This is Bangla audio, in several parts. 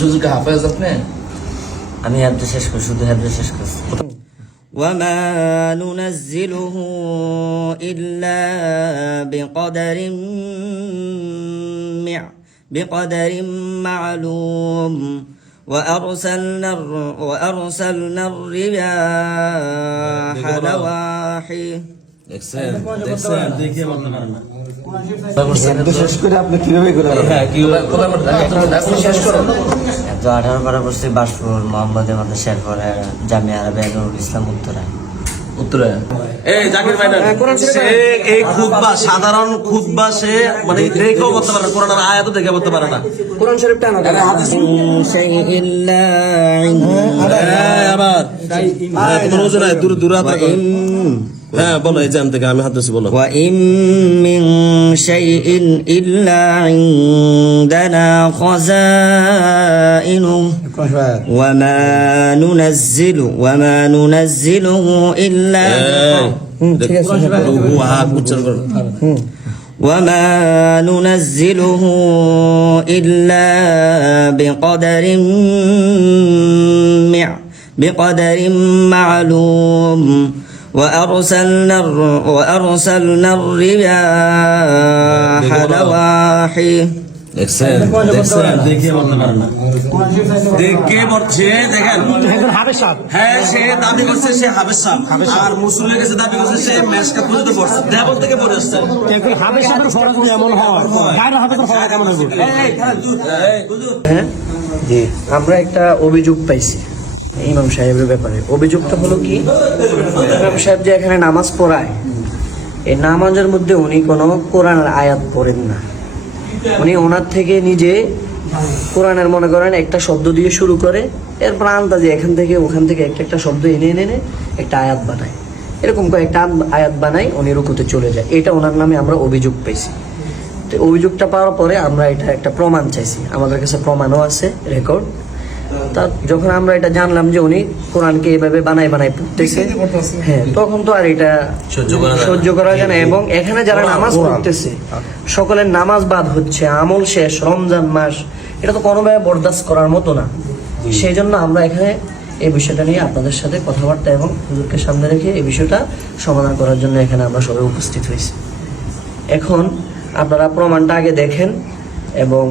সুযোগ হাফেজ আপনি? আমি হেফজ শেষ করছি, শুধু হেফজ শেষ করছি। وما ننزله إلا بقدر معلوم وأرسلنا الرياح لواحي শেষ করে আপনি কিভাবে করে? হ্যাঁ, কি আপনি শেষ করেন। 18 পারা পড়ছি বাসপুর মোহাম্মদ শের পরে জামিয়া আরবিয়া নুরুল ইসলাম উত্তরা। এই জাকির ভাই সে এই খুতবা সাধারণ খুতবা সে মানে দেখেও করতে পারে না, কোরআনের আয়াতও দেখে করতে পারে না। কোরআন শরীফটা না আবার তোমার ওজন দূরে হ্যাঁ বলো, এই জান থেকে আমি হাত দিচ্ছি, বলো। وإن من شيء إلا عندنا خزائنه وما ننزله إلا وما ننزله إلا بقدر معلوم وأرسلنا الرياح لواحي। হ্যাঁ সে দাবি করছে সে হাফেজ সাহেব, আর মুসলিমের কাছে দাবি করছে সে মেশকাত পর্যন্ত পড়ছে, দেবল থেকে পড়ে আসছে। জি, আমরা একটা অভিযোগ পাইছি ইমাম সাহেবের ব্যাপারে। অভিযোগটা হলো কি, ইমাম সাহেব যে এখানে নামাজ পড়ায়, এই নামাজের মধ্যে উনি কোনো কোরআনের আয়াত পড়েন না। উনি ওনার থেকে নিজে কোরআনের মনে করেন একটা শব্দ দিয়ে শুরু করে, এরপর আন্দাজে এখান থেকে ওখান থেকে একটা শব্দ এনে একটা আয়াত বানায়, এরকম কয়েকটা আয়াত বানায় উনি রুকুতে চলে যায়। এটা ওনার নামে আমরা অভিযোগ পেয়েছি। তো অভিযোগটা পাওয়ার পরে আমরা এটা একটা প্রমাণ চাইছি, আমাদের কাছে প্রমাণও আছে, রেকর্ড। তা যখন আমরা এটা জানলাম যে উনি কোরআনকে এভাবে বানায় পড়তেছে, হ্যাঁ, তখন তো আর এটা সহ্য করা যায় না। এবং এখানে যারা নামাজ পড়তেছে সকলের নামাজ বাদ হচ্ছে, আমল শেষ, রমজান মাস, এটা তো কোনোভাবে বরদাস্ত করার মতো না। সেই জন্য আমরা এখানে এই বিষয়টা নিয়ে আপনাদের সাথে কথাবার্তা এবং হুজুরকে সামনে রেখে এই বিষয়টা সমাধান করার জন্য এখানে আমরা সবাই উপস্থিত হয়েছি। এখন আপনারা প্রমাণটা আগে দেখেন এবং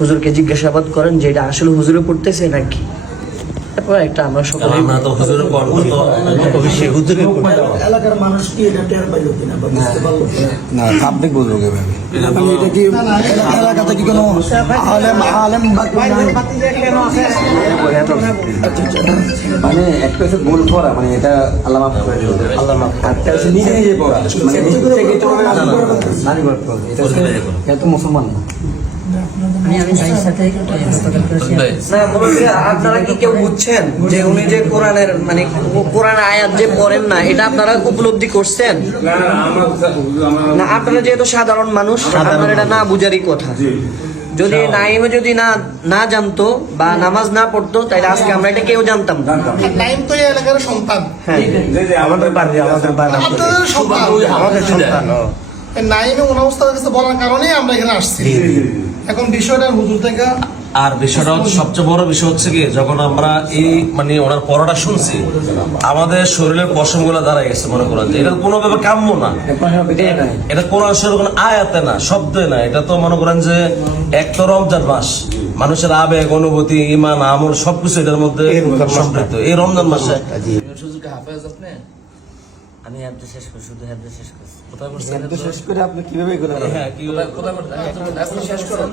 হুজুরকে জিজ্ঞাসাবাদ করেন যে এটা আসলে হুজুরে পড়তেছে নাকি। তারপর একটা আমরা সকলে এলাকার মানুষ কি এটা টের পাইল কিনা বা বুঝতে পারলো না, পাবলিক বুঝলো কিভাবে? এটা কি এলাকাতে কি কোনো আলেম মানে একটা হচ্ছে ভুল করা, মানে এটা আল্লাহ মাফ করে দিল, আল্লাহ মাফ করে নিজে পড়া, মানে এটা তো মুসলমান না। আপনারা কি কেউ বুঝছেন যে উনি যে কোরআনের মানে কোরআন আয়াত যে পড়েন না, এটা আপনারা উপলব্ধি করছেন না? আপনারা যেহেতু সাধারণ মানুষ, আপনারা এটা না বুঝারই কথা। যদি নাইমে যদি না জানতো বা নামাজ না পড়তো, তাহলে আজকে আমরা এটা কেউ জানতাম না। নাইম তো এই এলাকার সন্তান, হ্যাঁ, আমাদের সন্তান। নাইমে ওনার অবস্থা বলার কারণেই আমরা এখানে আসছি। এখন বিষয়টা হুজুর থেকে, আর বিষয়টা সবচেয়ে বড় বিষয় হচ্ছে কি, যখন আমরা এই মানে ওনার পড়াটা শুনছি, আমাদের শরীরের পশম গুলা দাঁড়ায় গেছে। মনে করেন যে এটা কোনো ভাবে কাম্য না, এটা কোরআন শরীফের কোনো আয়াতে না, শব্দে না। এটা তো মনে করেন যে এক তো রমজান মাস, মানুষের আবেগ, অনুভূতি, ইমান, আমল সবকিছু এটার মধ্যে সম্পৃক্ত। এই রমজান মাসে সুযোগ হাফেজ আপনি? আমি হেফজ শেষ করছি, শুধু হেফজ শেষ করছি। শেষ করে আপনি কিভাবে করে? হ্যাঁ, কি আপনি শেষ করেন।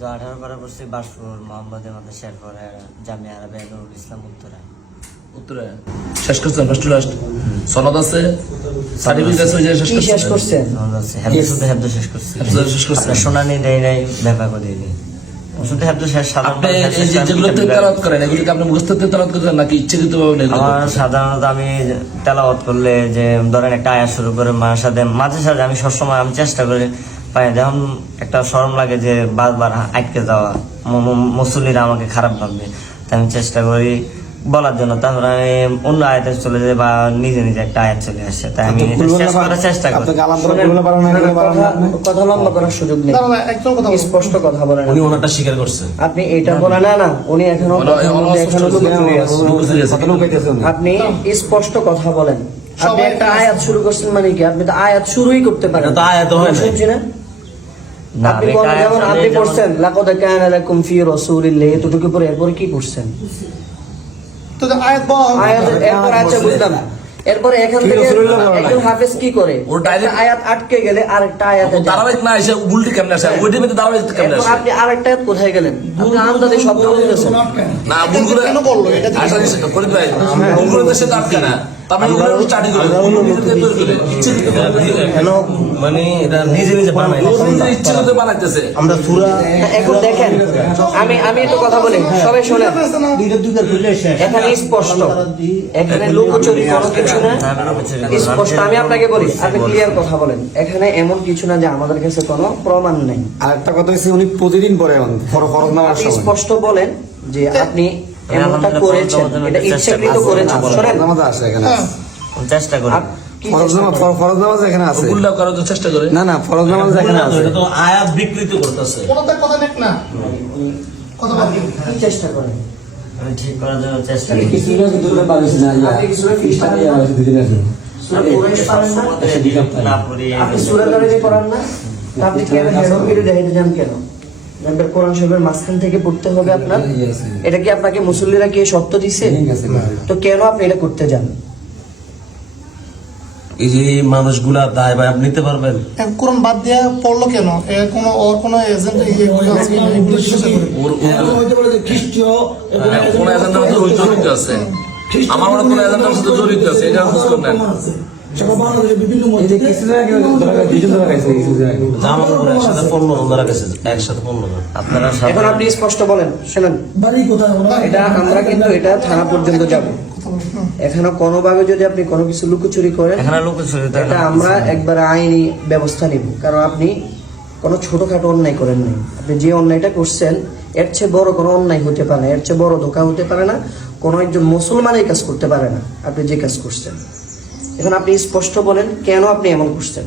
18 পারা পড়ছি বাসপুর মোহাম্মদ শের পরে জামিয়া আরবিয়া নুরুল ইসলাম উত্তরা। শেষ করছেন? ফার্স্ট টু লাস্ট সনদ আছে, সার্টিফিকেট আছে, যে শেষ করছেন? শুধু হেফজ শেষ করছি। শেষ করছেন? শোনানি দেয় নাই, ব্যাপার করে দিই শুধু হেফজ শেষ। যেগুলো তেলাওয়াত করেন এগুলো কি আপনি মুখস্থ তেলাওয়াত করছেন নাকি ইচ্ছাকৃতভাবে? আমার সাধারণত আমি তেলাওয়াত করলে যে ধরেন একটা আয়াত শুরু করে মাঝে সাথে আমি সবসময় আমি চেষ্টা করি পাই, যখন একটা শরম লাগে যে বারবার আটকে যাওয়া, মুসল্লিরা আমাকে খারাপ ভাববে, তাই আমি চেষ্টা করি বলার জন্য, তারপর আমি অন্য আয়াতে চলে যাই বা নিজে নিজে একটা আয়াত চলে আসে, তাই আমি এটা শেষ করার চেষ্টা করি। কথা লম্বা করার সুযোগ নেই, না, না, একদম কথা বলুন। স্পষ্ট কথা বলেন। উনি ওনারটা স্বীকার করছেন। আপনি এটা বলেন না, উনি এখনো কথার মধ্যে এখনো লুকোচুরি আছে। আপনি স্পষ্ট কথা বলেন। আপনি একটা আয়াত শুরু করছেন মানে কি? আপনি তো আয়াত শুরুই করতে পারেন। এটা তো আয়াত হয় না। শুনছি না? না, আপনি আমি কোন আয়াত যেমন আপনি যেমন- পড়ছেন লাকাদ কানা লাকুম ফি রাসূলিল্লাহি, এতটুকু পরে এরপরে কি করছেন? তো যে আয়াত বলা হবে। আয়াত এরপর আচ্ছা বুঝলাম। এরপরে এখান থেকে একজন হাফেজ কি করে? ও direct- একটা আয়াত আটকে গেলে আরেকটা আয়াতে যায়। ধারাবাহিক না এসে উল্টি কেমনে আসে, ওইটার মধ্যে ধারাবাহিক কেমনে এরপর আসে? আপনি আরেকটা আয়াত কোথায় গেলেন? আপনি আমদানি শব্দ বলতেছেন। না ভুল করে কেন করলো এটা? আশা করি ভাই ভুল করে দেশে আটকে না, তারপরে ওগুলো স্টাডি করে ইচ্ছে কেন মানে এটা নিজে নিজে বানায় ইচ্ছে করতে বানাইতেছে। আমরা সূরা এখন দেখেন, আমি একটু কথা বলি, সবাই শোনেন। এখানে স্পষ্ট, এখানে লুকোচুরি কোনো কিছু না, স্পষ্ট। আমি আপনাকে বলি, আপনি ক্লিয়ার কথা বলেন। এখানে এমন কিছু না যে আমাদের কাছে কোনো প্রমাণ নেই। আরেকটা কথা হচ্ছে উনি প্রতিদিন পড়ে ফরজ নামাজ আপনি সময় স্পষ্ট বলেন যে আপনি এমনটা করেছেন, এটা ইচ্ছাকৃত করেছেন। ফরজ শোনেন, নামাজ আছে এখানে হ্যাঁ। চেষ্টা করি। কি ফরজ নামাজ এখানে আছে ভুলটা করার জন্য চেষ্টা করে। না না ফরজ নামাজ এখানে আছে এটা তো আয়াত বিকৃত করতেছে। কোনটা কথা নেক না। কথা বল। কি চেষ্টা করেন? আমি ঠিক করার জন্য চেষ্টা করি। আপনি কি সূরা ফিশটা সূরা কুরাইশ পারেন না? না পড়ি আপনি সূরা দাঁড়িয়ে পড়ান না? তা আপনি কেন হেরো ভিডিও দেখাইতে যান কেন? আপনার কোরআন শরীফের মাঝখান থেকে পড়তে হবে আপনার? এটা কি আপনাকে মুসল্লিরা কি সত্য দিছে? তো কেন আপনি এটা করতে যান? এই যে এই মানুষগুলা দায় ভাই আপনি নিতে পারবেন? এক কোরআন বাদ দিয়া পড়লো কেন? এর কোনো ওর কোনো এজেন্ট এগুলো আছে কিনা? এগুলো জিজ্ঞাসা করি। কোন এজেন্ডার মধ্যে ওই জড়িত আছে, আমার মনে হয় কোন এজেন্ডার সাথে জড়িত আছে, এটা বুঝবেন না। আমার উপরে একসাথে 15 জন ধরা গেছে, একসাথে 15 জন। আপনারা এখন আপনি স্পষ্ট বলেন, শুনেন, এটা আমরা কিন্তু এটা থানা পর্যন্ত যাব। এখানে কোনোভাবে যদি আপনি কোনো কিছু লুকোচুরি করেন, এখানে লুকোচুরি তো এটা আমরা একবার আইনি ব্যবস্থা নিব। কারণ আপনি কোনো ছোটখাটো অন্যায় করেন নাই। আপনি যে অন্যায়টা করছেন এর চেয়ে বড় কোনো অন্যায় হতে পারে না, এর চেয়ে বড় ধোঁকা হতে পারে না, কোনো একজন মুসলমান এই কাজ করতে পারে না আপনি যে কাজ করছেন। এখন আপনি স্পষ্ট বলেন কেন আপনি এমন করছেন?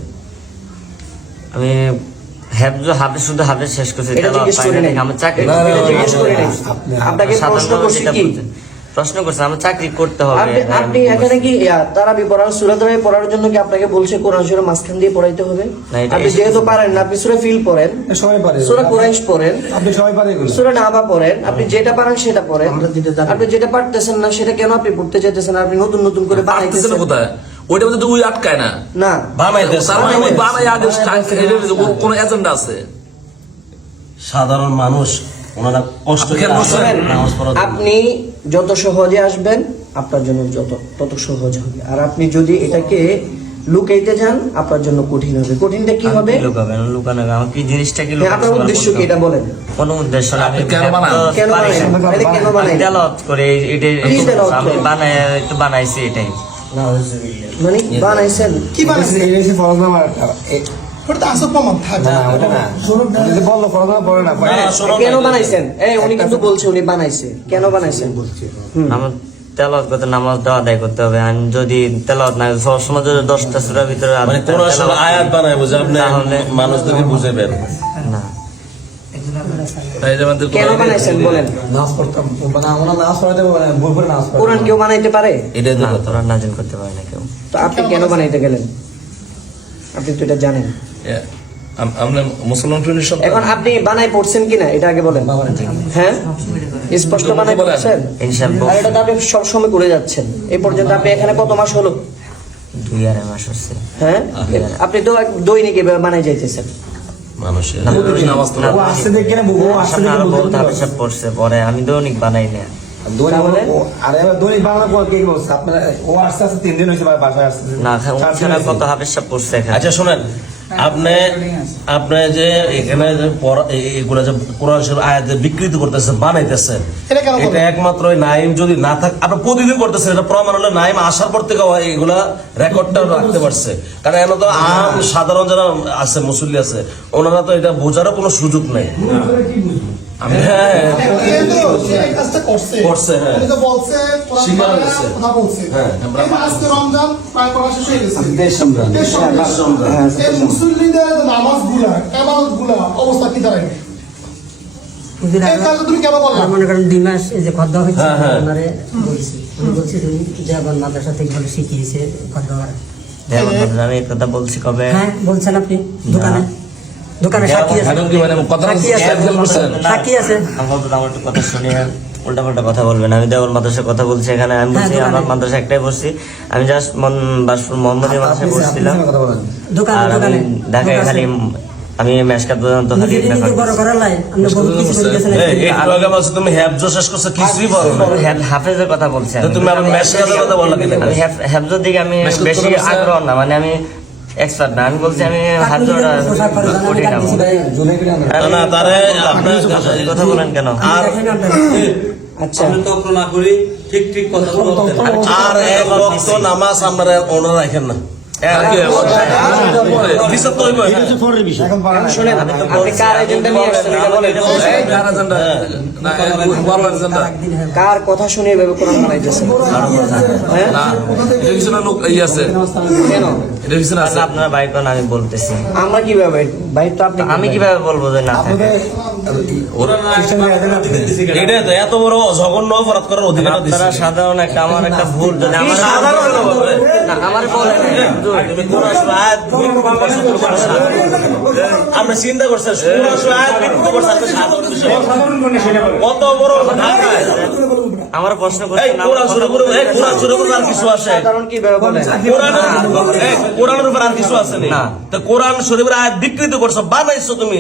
আমি হাফেজ শুধু হাফেজ শেষ করছি, এটা জিজ্ঞেস করি নাই। আমি চাকরি এটা জিজ্ঞেস করি নাই। আপনাকে প্রশ্ন করছি কি? প্রশ্ন করছে আমার চাকরি করতে হবে। আপনি এখানে কি তারাবি পড়ার সূরা তারাবি পড়ার জন্য কি আপনাকে বলছে কোরআন শরীফ মাঝখান দিয়ে পড়াইতে হবে? না, এটা আপনি যেহেতু পারেন না, আপনি সূরা ফিল পড়েন, সবাই পারে সূরা কুরাইশ পড়েন, আপনি সবাই পারে এগুলো সূরা নাবা পড়েন, আপনি যেটা পারেন সেটা পড়েন। আপনি যেটা পারতেছেন না সেটা কেন আপনি পড়তে চাইতেছেন? আপনি নতুন নতুন করে পারতেছে বানাইতেছেন। না কোথায়? ওইটার মধ্যে তো ওই আটকায় না, না, বানাইতেছে তার মানে ওই বানাই আগে কোন এজেন্ডা আছে। সাধারণ মানুষ ওনারা কষ্ট করে আপনি আসেন শোনেন, নামাজ পড়ার জন্য। আপনি যত সহজে আসবেন আপনার জন্য তত সহজ হবে। আর আপনি যদি এটাকে লুকাইতে যান আপনার জন্য কঠিন হবে। কঠিনটা কি হবে? লুকাবেন লুকানো আমার কি জিনিসটা কি হ্যাঁ, আপনার উদ্দেশ্য কি এটা বলেন? কোনো উদ্দেশ্য না। আমি কেন বানান? কেন বানাইছেন? এটা কেন বানাইছেন? তেলাওয়াত করে কি তেলাওয়াত আমি করেন? বানাই একটু বানাইছি এটাই। মানে বানাইছেন কি বানাইছে? এই হচ্ছে ফরজ নামাজ ওটা তো আসল প্রমাণ থাকে। না ওটা না যদি বললো ফরজ নামাজ পড়ে না পড়ে না, শোনো কেন না, বানাইছেন? উনি কিন্তু বলছে উনি বানাইছে। কেন বানাইছেন? আমার তেলাওয়াত করতে নামাজ দেওয়া আদায় করতে হবে। আমি যদি তেলাওয়াত না সবসময় যদি 10টা সূরার ভিতরে মানে কোন আসলে আয়াত বানায় বুঝে আপনি তাহলে- মানুষদেরকে বুঝাবেন। না তাই যে আমাদের কেন বানাইছেন বলেন? নামাজ পড়তাম মানে আমরা নামাজ পড়াতে ভুল করে নামাজ পড়তাম কোরআন কেউ বানাইতে পারে? এটাই তো না, কথা। কোরআন নাযিল করতে পারে না কেউ। তো আপনি কেন বানাইতে গেলেন? আপনি তো এটা জানেন। আমরা মুসলমান ফ্রেন্ডের সব এখন আপনি বানাই পড়ছেন কিনা এটা আগে বলেন। হ্যাঁ, স্পষ্ট বানাই পড়ছেন? ইনশাআল্লাহ আর এটা তো আপনি সবসময় করে যাচ্ছেন। এই পর্যন্ত আপনি এখানে কত মাস হলো? 2 মাস হচ্ছে। হ্যাঁ, আপনি তো দৈনিক এভাবে বানাই যাইতেছেন। মানুষের নামাজ পড়া। ও আসছে দেখে না ও আসছে সামনে আরো দেখে বহুত হাফেজ সাহেব পড়ছে, পরে আমি দৈনিক বানাই না। আরে এবার দৈনিক বাংলা পড়া কে বলছে আপনার ও আসতে আসতে 3 দিন হয়েছে বাসায় আসছে না ওখানে কত হাফেজ সাহেব পড়ছে এখানে। আচ্ছা শোনেন, আপনি আপনি যে এখানে যে এগুলা যে কোরআন শরীফ আয়াত যে বিকৃত করতেছেন বানাইতেছেন, এটা কেন এটা করবেন? একমাত্র ওই নাইম যদি না থাক আপনি প্রতিদিন করতেছেন, এটা প্রমাণ হলো নাইম আসার পর থেকে এগুলা রেকর্ডটা রাখতে পারছে। কারণ এমন তো আম সাধারণ যারা আছে মুসল্লি আছে ওনারা তো এটা বোঝারও কোনো সুযোগ নেই। হ্যাঁ সে এই কাজটা করছে করছে, হ্যাঁ। উনি তো বলছে কোরআন স্বীকার পড়ে করেছে। কথা বলছে হ্যাঁ, এই যে আজকে রমজান প্রায় পড়া শেষ হয়ে গেছে দেশ সম্রাট। দেশ সম্রাট। এই মুসল্লিদের নামাজগুলা ইবাদতগুলা অবস্থা কি দাঁড়ায় হুজুর, এই কাজটা তুমি কেন বললা আমার মনে করেন 2 মাস এই যে খদ্দ হয়েছে হ্যাঁ, হ্যাঁ। ওনারে বলছি উনি বলছে তুমি যে আবার মাদ্রাসা থেকে বলে শিখিয়েছে খদ্দ হওয়ার। আমি এই কথা বলছি কবে? হ্যাঁ বলছেন আপনি দোকানে দোকানে সাক্ষী আছে এখন কি মানে কথা সাক্ষী আছে ক্যান্সেল করছেন? সাক্ষী আছে আমার একটু কথা শুনি, উল্টা পাল্টা কথা বলবেন। আমি দেওয়ার মাদ্রাসায় কথা বলছি, এখানে আমি বলছি হ্যাঁ, আমার দোকানে। মাদ্রাসা একটাই পড়ছি, আমি জাস্ট মোহাম্মদী মাদ্রাসায় পড়ছিলাম। কথা বলেন। দোকানে আর আমি দোকানে ঢাকায় খালি আমি মেশকাত পর্যন্ত খালি নিজে নিজে বড় করার লাই আপনি বহুত কিছু করে গেছেন একটু আগে বলছো তুমি হ্যাবজ শেষ করছো, কিছুই বলো না। হাফেজের কথা বলছি তো তুমি আমার মেশকাতের কথা বললা কেন? আমি হেফজোর দিকে আমি মেশকাত বেশি করে বলছে? আগ্রহ না, মানে আমি এক্সপার্ট না। আমি বলছি আমি হাফজোটা করি না। জুলাই করে আনবেন। না, না, তারে আপনার এই কথা বলেন কেন? আচ্ছা আর এক ওয়াক্ত নামাজ আমরা ওনারা রাখেন না। হিসাব তো হইব, হ্যাঁ। এখন পারেন না। শোনেন আপনি কার এজেন্ডা নিয়ে আসছেন এটা বলেন কার কথা শুনে এভাবে কোরআন বানাইতেছেন হ্যাঁ কেন আচ্ছা, আপনারা বাইক করেন, আমি বলতেছি। আমরা কিভাবে ভাই তো আপনি আমি কিভাবে বলবো যে না থাকে? এটাই তো এত বড় জঘন্য অপরাধ করার অধিকার দিচ্ছে। আপনারা সাধারণ একটা আমার একটা ভুল যদি আমার সাধারণ হলো বাবা। না আমার বলেন তুমি কোরআন আয়াত বিকৃত করছো, তুমি করছো সাধারণ। আমরা চিন্তা করছি কোরআন আয়াত বিকৃত করছো একটা সাধারণ বিষয়। কত বড় ঢাকায় আমার প্রশ্ন এই করছেন কোরআন শুরু করে কোরআন শুরু করে আর কিছু আসে? সাধারণ কিভাবে বলেন কোরআনের উপর আর কিছু আছে না? তো কোরআন শরীফের আয়াত বিকৃত করছো, বানাইছো তুমি,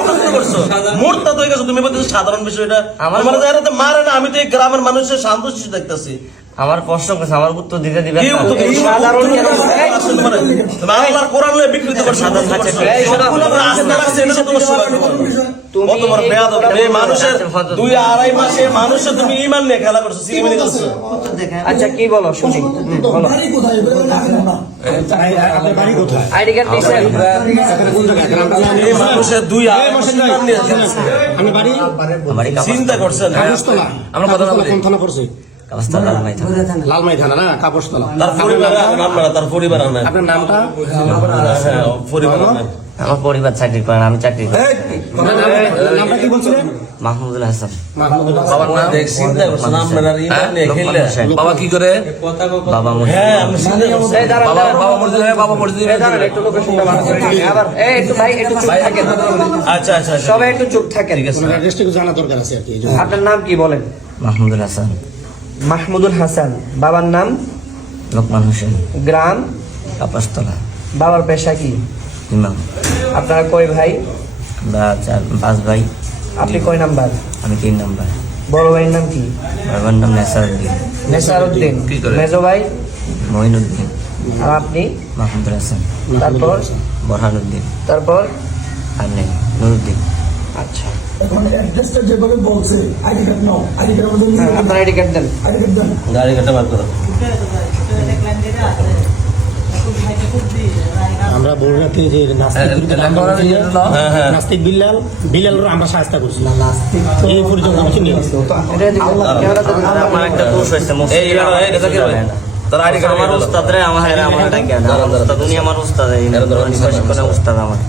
কোরআন করছো, মূর্তা তৈরি করছো তুমি, বলতেছো সাধারণ বিষয়টা। আমার মানে যারা তো মারে না, আমি তো এই গ্রামের মানুষের শান্ত শিশু দেখতেছি। আমার প্রশ্ন করছে, আমার উত্তর দিতে দিবেন কি না? উত্তর দিবে? সাধারণ কেন? তুমি আল্লাহর কোরআন লয়ে বিকৃত করছো, সাধারণ আচ্ছা, এই শোনো, আস্থা রাখছে, এটা তো তোমার সৌভাগ্য। কত বড় বেয়াদব, এই মানুষের 2-2.5 মাসে মানুষের তুমি ঈমান নিয়ে খেলা করছো, সিনেমিনি করছো। আচ্ছা কি বলো শুনি বলো আইডি কার্ড দিয়েছেন এই মানুষের 2-2.5 মাস ঈমান নিয়ে খেলছে। আমারই চিন্তা করছেন? আমরা কথা বলি কাগজটা লালমাই থাকে। লালমাই থানা না কাপড়তলা। তার পরিবার আমরা তার পরিবার না, আপনার নামটা? হ্যাঁ পরিবার না। আমার পরিবার চাকরি করে না, আমি চাকরি করি। নামটা কি বলছিলেন? মাহমুদুল হাসান। বাবার নাম দেখ, চিন্তা করছেন আপনারা ঈমান নিয়ে লোকমান খেললে। হোসেন। বাবা কি করে? বাবা মুর্শিদ। হ্যাঁ আমি চিন্তা করছি। এই দাঁড়ান বাবা বাবা মসজিদ বাবা মসজিদ এই দাঁড়ান একটু লোকেশনটা বার করে নিন। আবার এই একটু ভাই একটু চুপ থাকেন আচ্ছা আচ্ছা আচ্ছা। সবাই একটু চুপ থাকেন অ্যাড্রেসটা একটু জানা দরকার আছে আর কি। এই জন্য। আপনার নাম কি বলেন মাহমুদুল হাসান। মাহমুদুল হাসান বাবার নাম লোকমান হোসেন। গ্রাম কাপাসতলা। বাবার পেশা কি ইমাম। আপনারা কয় ভাই আমরা 5 ভাই। আপনি কয় নাম্বার আমি 3 নাম্বার। বড় ভাইয়ের নাম কি বাবার নাম নেসারউদ্দিন। নেসারউদ্দিন কি করে? মেজো ভাই মঈনুদ্দিন। আর আপনি মাহমুদুল হাসান। তারপর বোরহানুদ্দিন। তারপর আর নেই নুরুদ্দিন। আচ্ছা এখন অ্যাড্রেসটা যেভাবে বলছে আইডি কার্ড নাও, আইডি কার্ড আমাদের হ্যাঁ, আপনার আইডি কার্ড দেন আইডি কার্ড দেন। গাড়ি কাটা বার করো। আমরা বড়রাতে যে হ্যাঁ হ্যাঁ নাস্তিক বিলালের আমরা সাহায্য করছি এই পরিচয় আমি চিনি। এটা দিন ক্যামেরাতে দিন। আমার একটা দোষ হয়েছে এই এটা কি ভাই? তার আইডি কার্ড আমার উস্তাদ রে আমার ডাকে আনে। আমার উস্তাদ, উনি আমার উস্তাদ, এই প্রশিক্ষণের উস্তাদ আমার।